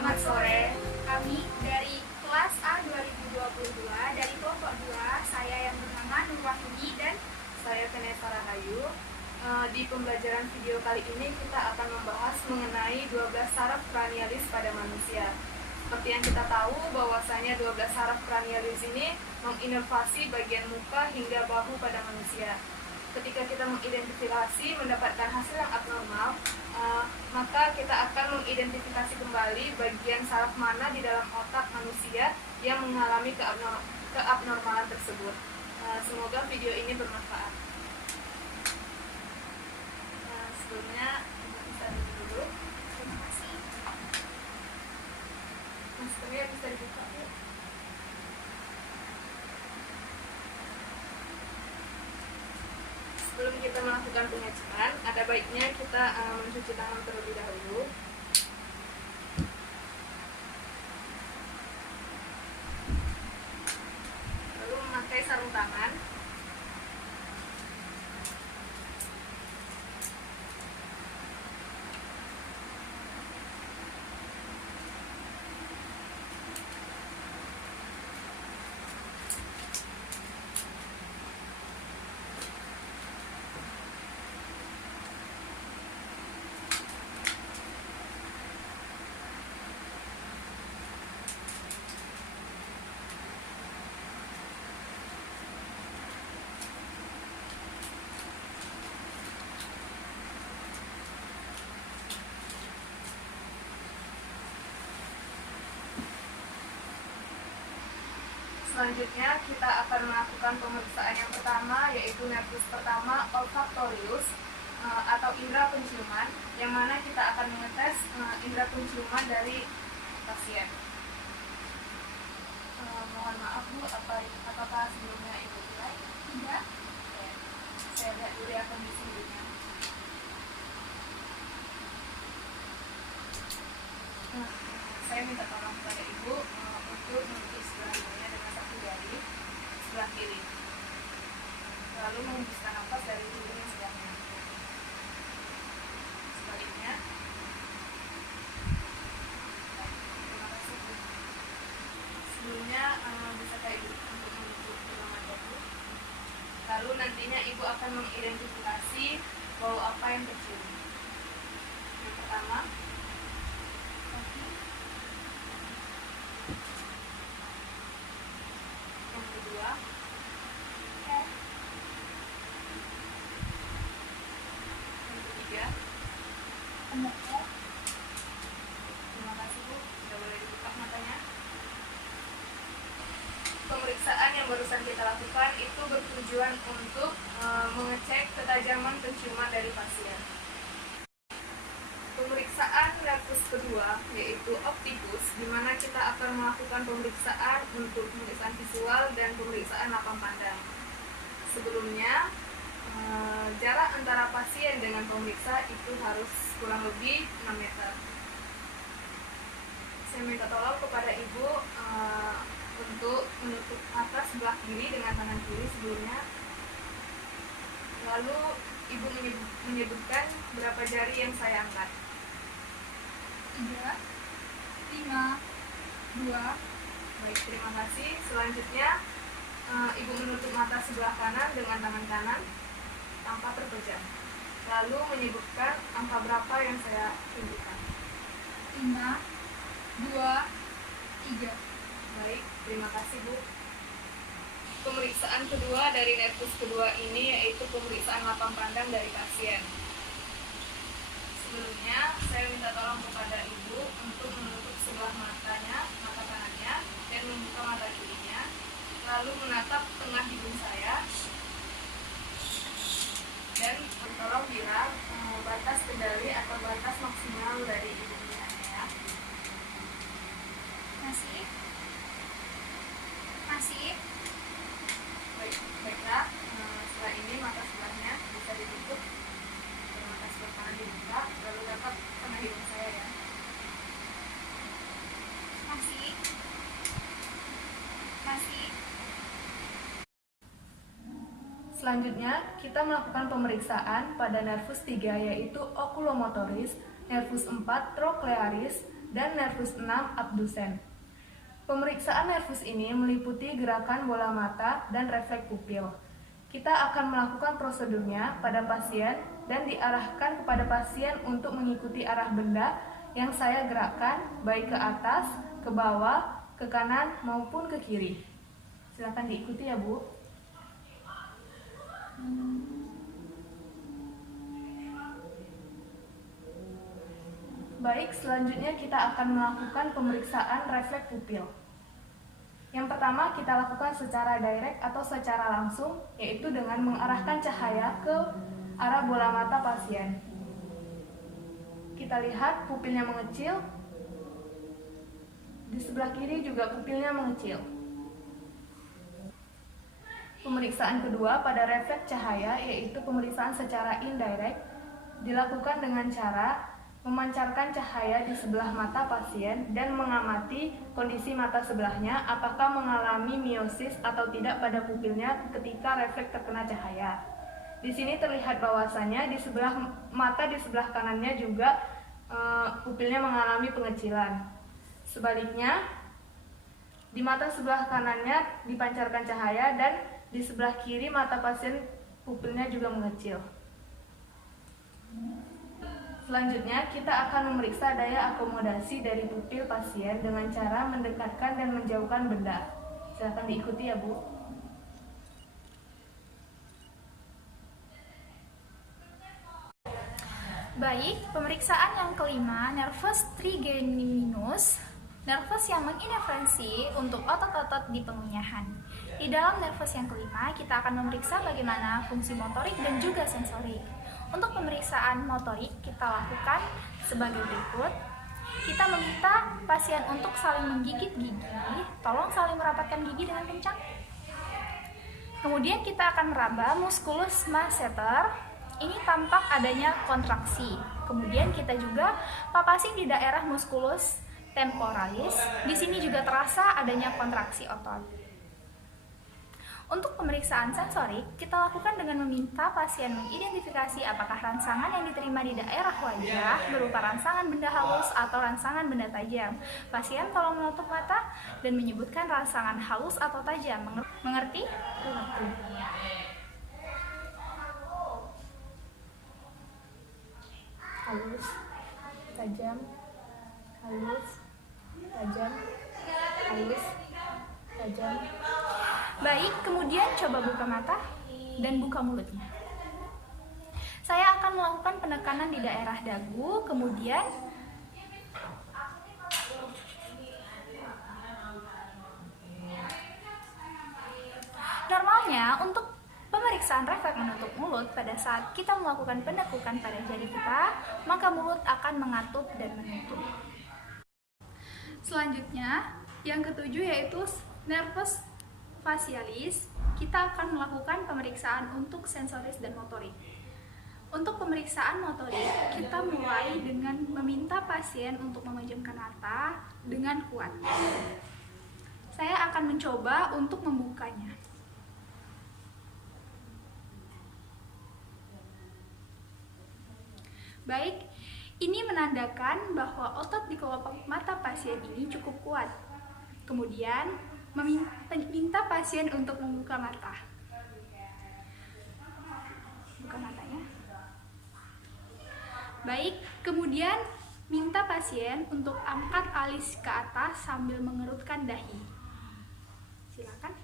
Selamat sore. Kami dari kelas A 2022 dari kelompok 2, saya yang bernama Nurwahini dan saya Vanessa Rahayu. Di pembelajaran video kali ini kita akan membahas mengenai 12 saraf kranialis pada manusia. Seperti yang kita tahu bahwasanya 12 saraf kranialis ini menginervasi bagian muka hingga bahu pada manusia. Ketika kita mengidentifikasi mendapatkan hasil yang abnormal, maka kita akan mengidentifikasi kembali bagian saraf mana di dalam otak manusia yang mengalami keabnormalan tersebut. Semoga video ini bermanfaat. Sebelumnya bisa dulu. terima kasih. Maskernya bisa dibuka ya. Sebelum kita melakukan pengecekan, ada baiknya kita mencuci tangan terlebih dahulu. Lalu memakai sarung tangan. Selanjutnya kita akan melakukan pemeriksaan yang pertama, yaitu nervus pertama olfaktorius atau indera penciuman, yang mana kita akan mengetes indera penciuman dari pasien. Mohon maaf Bu, apakah sebelumnya Ibu mulai? Tidak. Saya lihat dulu ya kondisi ibunya. Saya minta tolong kepada Ibu untuk menukis sebelah ibunya dengan satu jari sebelah kiri, lalu menghembuskan nafas dari hidung yang sebelahnya. Sebaliknya. Terima kasih Bu. Sebelumnya bisakah Ibu untuk menutup kedua mata Bu? Lalu nantinya Ibu akan mengidentifikasi bau apa yang tercium. Yang pertama, yang kedua, yang ketiga. Terima kasih Bu, sudah boleh dibuka matanya. Pemeriksaan yang barusan kita lakukan itu bertujuan untuk mengecek ketajaman penciuman dari pasien. Pemeriksaan nervus kedua yaitu optikus, di mana kita akan melakukan pemeriksaan untuk pemeriksaan visual dan pemeriksaan lapang pandang. Sebelumnya, jarak antara pasien dengan pemeriksa itu harus kurang lebih 6 meter. Saya minta tolong kepada Ibu untuk menutup mata sebelah kiri dengan tangan kiri sebelumnya. Lalu Ibu menyebutkan berapa jari yang saya angkat. 3, 5, 2. Baik, terima kasih. Selanjutnya Ibu menutup mata sebelah kanan dengan tangan kanan tanpa terpejam. Lalu menyebutkan angka berapa yang saya tunjukkan. 5, 2, 3. Baik, terima kasih Bu. Pemeriksaan kedua dari nervus kedua ini yaitu pemeriksaan lapang pandang dari pasien. Sebelumnya, saya minta tolong kepada Ibu untuk menutup sebelah matanya, mata kanannya, dan membuka mata kirinya, lalu menatap tengah hidung saya, dan tolong bilang batas kendali atau batas maksimal dari hidungnya ya. Masih. Baiklah, setelah ini mata sebelahnya bisa ditutup dan mata sebelah kanan dibuka, lalu dapat tengah hidung saya ya. Masih. Selanjutnya, kita melakukan pemeriksaan pada nervus 3 yaitu oculomotoris, nervus 4 trochlearis, dan nervus 6 abdusen. Pemeriksaan nervus ini meliputi gerakan bola mata dan refleks pupil. Kita akan melakukan prosedurnya pada pasien dan diarahkan kepada pasien untuk mengikuti arah benda yang saya gerakkan, baik ke atas, ke bawah, ke kanan, maupun ke kiri. Silakan diikuti ya, Bu. Baik, selanjutnya kita akan melakukan pemeriksaan refleks pupil. Yang pertama kita lakukan secara direct atau secara langsung, yaitu dengan mengarahkan cahaya ke arah bola mata pasien. Kita lihat pupilnya mengecil, di sebelah kiri juga pupilnya mengecil. Pemeriksaan kedua pada refleks cahaya, yaitu pemeriksaan secara indirect, dilakukan dengan cara memancarkan cahaya di sebelah mata pasien dan mengamati kondisi mata sebelahnya apakah mengalami miosis atau tidak pada pupilnya ketika refleks terkena cahaya. Di sini terlihat bahwasanya di sebelah mata di sebelah kanannya juga pupilnya mengalami pengecilan. Sebaliknya, di mata sebelah kanannya dipancarkan cahaya dan di sebelah kiri mata pasien pupilnya juga mengecil. Selanjutnya, kita akan memeriksa daya akomodasi dari pupil pasien dengan cara mendekatkan dan menjauhkan benda. Silakan diikuti ya, Bu. Baik, pemeriksaan yang kelima, nervus trigeminus, nervus yang mengintervensi untuk otot-otot di pengunyahan. Di dalam nervus yang kelima, kita akan memeriksa bagaimana fungsi motorik dan juga sensorik. Untuk pemeriksaan motorik, kita lakukan sebagai berikut. Kita meminta pasien untuk saling menggigit gigi, tolong saling merapatkan gigi dengan kencang. Kemudian kita akan meraba musculus masseter, ini tampak adanya kontraksi. Kemudian kita juga papasi di daerah musculus temporalis, di sini juga terasa adanya kontraksi otot. Untuk pemeriksaan sensorik, kita lakukan dengan meminta pasien mengidentifikasi apakah rangsangan yang diterima di daerah wajah berupa rangsangan benda halus atau rangsangan benda tajam. Pasien tolong menutup mata dan menyebutkan rangsangan halus atau tajam. Mengerti? Mengerti. Halus, tajam, halus, tajam, halus, tajam. Baik, kemudian coba buka mata dan buka mulutnya. Saya akan melakukan penekanan di daerah dagu, kemudian normalnya untuk pemeriksaan refleks menutup mulut pada saat kita melakukan penekukan pada jari kita, maka mulut akan mengatup dan menutup. Selanjutnya, yang ketujuh yaitu nervus facialis, kita akan melakukan pemeriksaan untuk sensoris dan motorik. Untuk pemeriksaan motorik, kita mulai dengan meminta pasien untuk memejamkan mata dengan kuat. Saya akan mencoba untuk membukanya. Baik, ini menandakan bahwa otot di kelopak mata pasien ini cukup kuat. Kemudian, meminta pasien untuk membuka mata. Buka matanya. Baik, kemudian minta pasien untuk angkat alis ke atas sambil mengerutkan dahi. Silakan.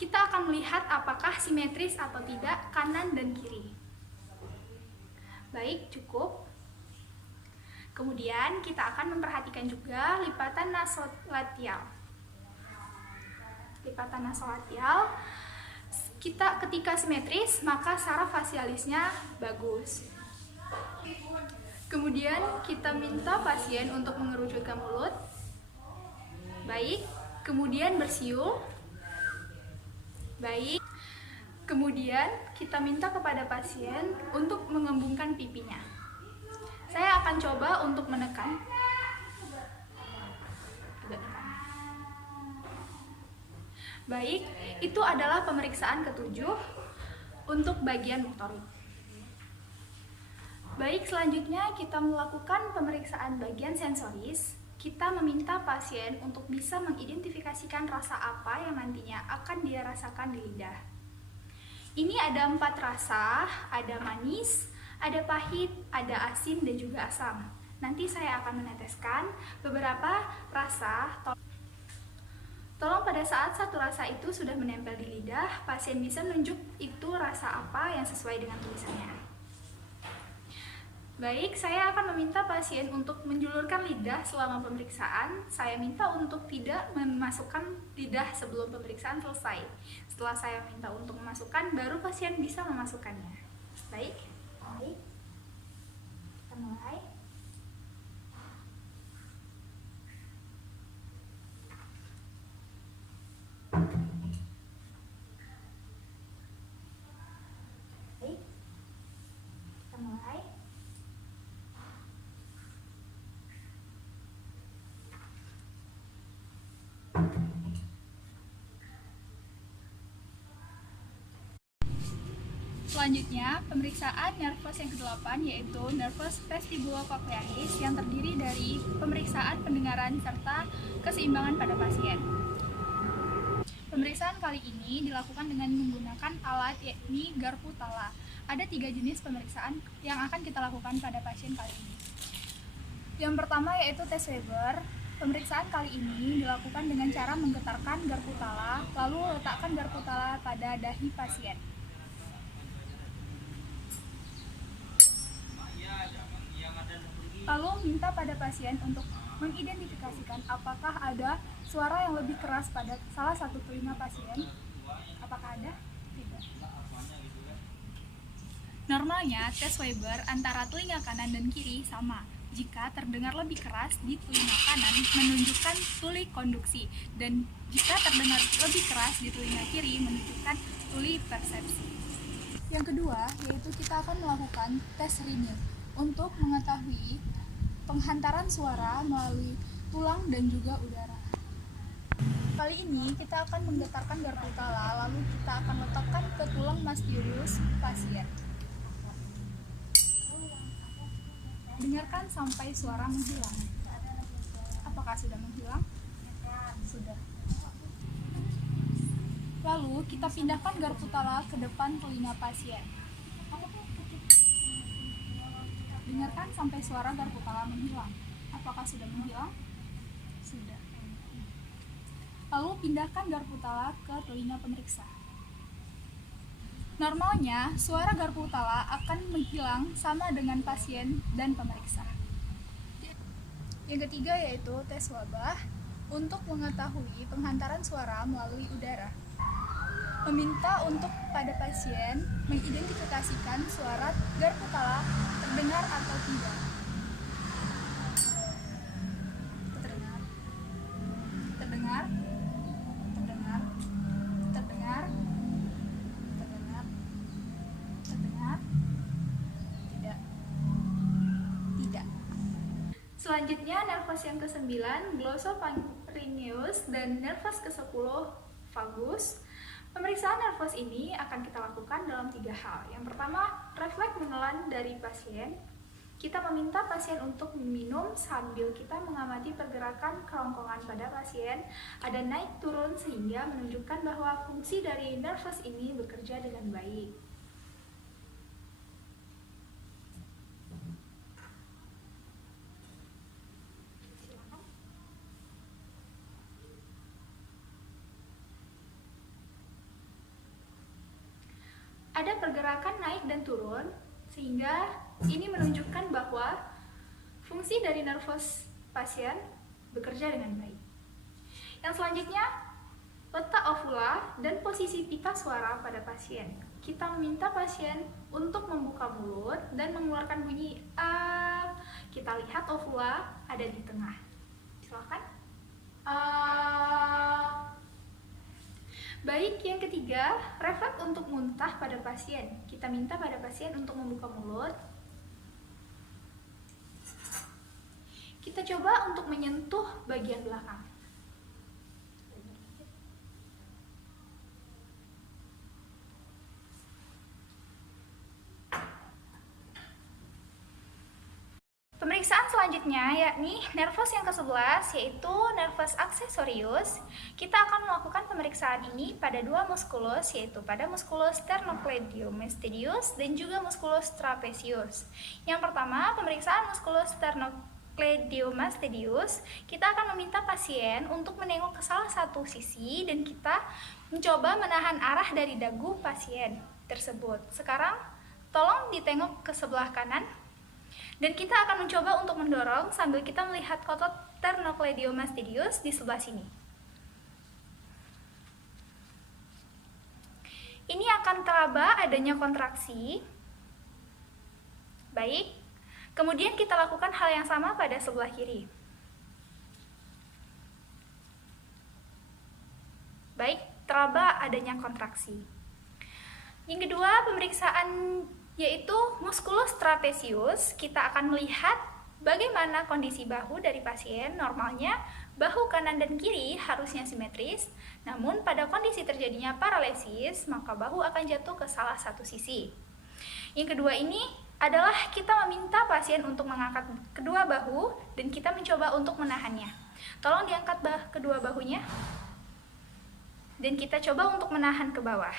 Kita akan melihat apakah simetris atau tidak kanan dan kiri. Baik, cukup. Kemudian kita akan memperhatikan juga lipatan nasolateral. Lipatan nasolateral, ketika simetris maka saraf facialisnya bagus. Kemudian kita minta pasien untuk mengerucutkan mulut. Baik, kemudian bersiul. Baik. Kemudian kita minta kepada pasien untuk mengembungkan pipinya. Saya akan coba untuk menekan. Baik, itu adalah pemeriksaan ketujuh untuk bagian motorik. Baik, selanjutnya kita melakukan pemeriksaan bagian sensoris. Kita meminta pasien untuk bisa mengidentifikasikan rasa apa yang nantinya akan dia rasakan di lidah. Ini ada 4 rasa, ada manis, ada pahit, ada asin, dan juga asam. Nanti saya akan meneteskan beberapa rasa. Tolong pada saat satu rasa itu sudah menempel di lidah, pasien bisa menunjuk itu rasa apa yang sesuai dengan tulisannya. Baik, saya akan meminta pasien untuk menjulurkan lidah selama pemeriksaan. Saya minta untuk tidak memasukkan lidah sebelum pemeriksaan selesai. Setelah saya minta untuk memasukkan, baru pasien bisa memasukkannya. Baik, kita mulai. Baik, kita mulai. Selanjutnya, pemeriksaan nervus yang ke-8 yaitu nervus vestibulocochlearis yang terdiri dari pemeriksaan pendengaran serta keseimbangan pada pasien. Pemeriksaan kali ini dilakukan dengan menggunakan alat yakni garpu tala. Ada 3 jenis pemeriksaan yang akan kita lakukan pada pasien kali ini. Yang pertama yaitu tes Weber. Pemeriksaan kali ini dilakukan dengan cara menggetarkan garpu tala, lalu letakkan garpu tala pada dahi pasien. Lalu minta pada pasien untuk mengidentifikasikan apakah ada suara yang lebih keras pada salah satu telinga pasien. Apakah ada? Tidak. Normalnya, tes Weber antara telinga kanan dan kiri sama. Jika terdengar lebih keras di telinga kanan, menunjukkan tuli konduksi, dan jika terdengar lebih keras di telinga kiri, menunjukkan tuli persepsi. Yang kedua, yaitu kita akan melakukan tes Rinil untuk mengetahui penghantaran suara melalui tulang dan juga udara. Kali ini kita akan menggetarkan garpu tala, lalu kita akan letakkan ke tulang mastius pasien. Dengarkan sampai suara menghilang. Apakah sudah menghilang? Sudah. Lalu kita pindahkan garpu tala ke depan telinga pasien. Dengarkan sampai suara garpu tala menghilang. Apakah sudah menghilang? Sudah. Lalu pindahkan garpu tala ke telinga pemeriksa. Normalnya, suara garpu tala akan menghilang sama dengan pasien dan pemeriksa. Yang ketiga yaitu tes wabah untuk mengetahui penghantaran suara melalui udara. Meminta untuk pada pasien mengidentifikasikan suara garpu tala terdengar atau tidak. Terdengar, terdengar, terdengar, terdengar, terdengar, terdengar, tidak, tidak. Selanjutnya, nervus yang ke-9, glossopharyngeus, dan nervus ke-10, vagus. Pemeriksaan nervus ini akan kita lakukan dalam 3 hal. Yang pertama, refleks menelan dari pasien. Kita meminta pasien untuk minum sambil kita mengamati pergerakan kerongkongan pada pasien. Ada naik turun sehingga menunjukkan bahwa fungsi dari nervus ini bekerja dengan baik. Ada pergerakan naik dan turun, sehingga ini menunjukkan bahwa fungsi dari nervus pasien bekerja dengan baik. Yang selanjutnya, letak ovula dan posisi pita suara pada pasien. Kita meminta pasien untuk membuka mulut dan mengeluarkan bunyi A. Kita lihat ovula ada di tengah. Silakan. A. Baik, yang ketiga, refleks untuk muntah pada pasien. Kita minta pada pasien untuk membuka mulut. Kita coba untuk menyentuh bagian belakang. selanjutnya yakni nervus yang ke-11 yaitu nervus accessorius. Kita akan melakukan pemeriksaan ini pada dua muskulus yaitu pada muskulus sternocleidomastoideus dan juga muskulus trapezius. Yang pertama, pemeriksaan muskulus sternocleidomastoideus, kita akan meminta pasien untuk menengok ke salah satu sisi dan kita mencoba menahan arah dari dagu pasien tersebut. Sekarang tolong ditengok ke sebelah kanan. Dan kita akan mencoba untuk mendorong sambil kita melihat otot sternocleidomastoideus di sebelah sini. Ini akan teraba adanya kontraksi. Baik. Kemudian kita lakukan hal yang sama pada sebelah kiri. Baik, teraba adanya kontraksi. Yang kedua, pemeriksaan yaitu muskulus trapezius. Kita akan melihat bagaimana kondisi bahu dari pasien. Normalnya bahu kanan dan kiri harusnya simetris, namun pada kondisi terjadinya paralesis maka bahu akan jatuh ke salah satu sisi. Yang kedua ini adalah kita meminta pasien untuk mengangkat kedua bahu dan kita mencoba untuk menahannya. Tolong diangkat kedua bahunya dan kita coba untuk menahan ke bawah.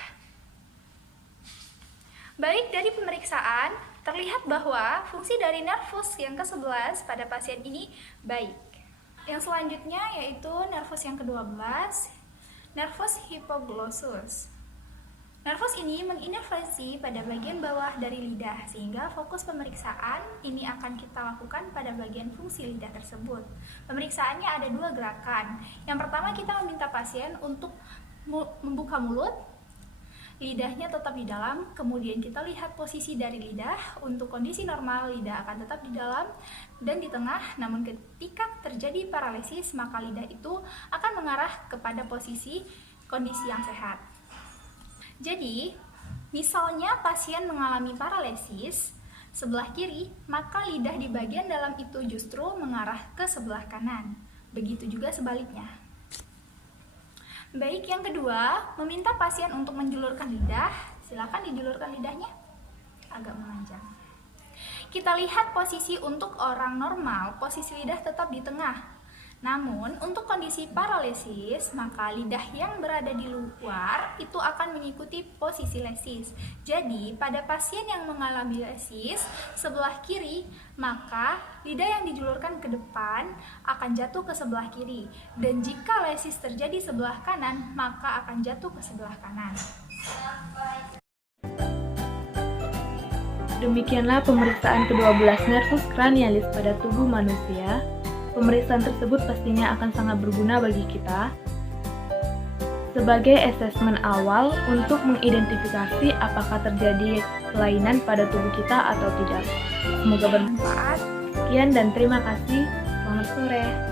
Baik, dari pemeriksaan terlihat bahwa fungsi dari nervus yang ke-11 pada pasien ini baik. Yang selanjutnya yaitu nervus yang ke-12, nervus hypoglossus. Nervus ini menginervasi pada bagian bawah dari lidah sehingga fokus pemeriksaan ini akan kita lakukan pada bagian fungsi lidah tersebut. Pemeriksaannya ada dua gerakan. Yang pertama, kita meminta pasien untuk membuka mulut. Lidahnya tetap di dalam, kemudian kita lihat posisi dari lidah. Untuk kondisi normal, lidah akan tetap di dalam dan di tengah, namun ketika terjadi paralesis, maka lidah itu akan mengarah kepada posisi kondisi yang sehat. Jadi, misalnya pasien mengalami paralesis sebelah kiri, maka lidah di bagian dalam itu justru mengarah ke sebelah kanan. Begitu juga sebaliknya. Baik, yang kedua, meminta pasien untuk menjulurkan lidah. Silakan dijulurkan lidahnya, agak memanjang. Kita lihat posisi untuk orang normal, posisi lidah tetap di tengah. Namun, untuk kondisi paralesis, maka lidah yang berada di luar itu akan mengikuti posisi lesis. Jadi, pada pasien yang mengalami lesis sebelah kiri, maka lidah yang dijulurkan ke depan akan jatuh ke sebelah kiri. Dan jika lesis terjadi sebelah kanan, maka akan jatuh ke sebelah kanan. Demikianlah pemeriksaan ke-12 nervus cranialis pada tubuh manusia. Pemeriksaan tersebut pastinya akan sangat berguna bagi kita sebagai asesmen awal untuk mengidentifikasi apakah terjadi kelainan pada tubuh kita atau tidak. Semoga bermanfaat. Sekian dan terima kasih. Selamat sore.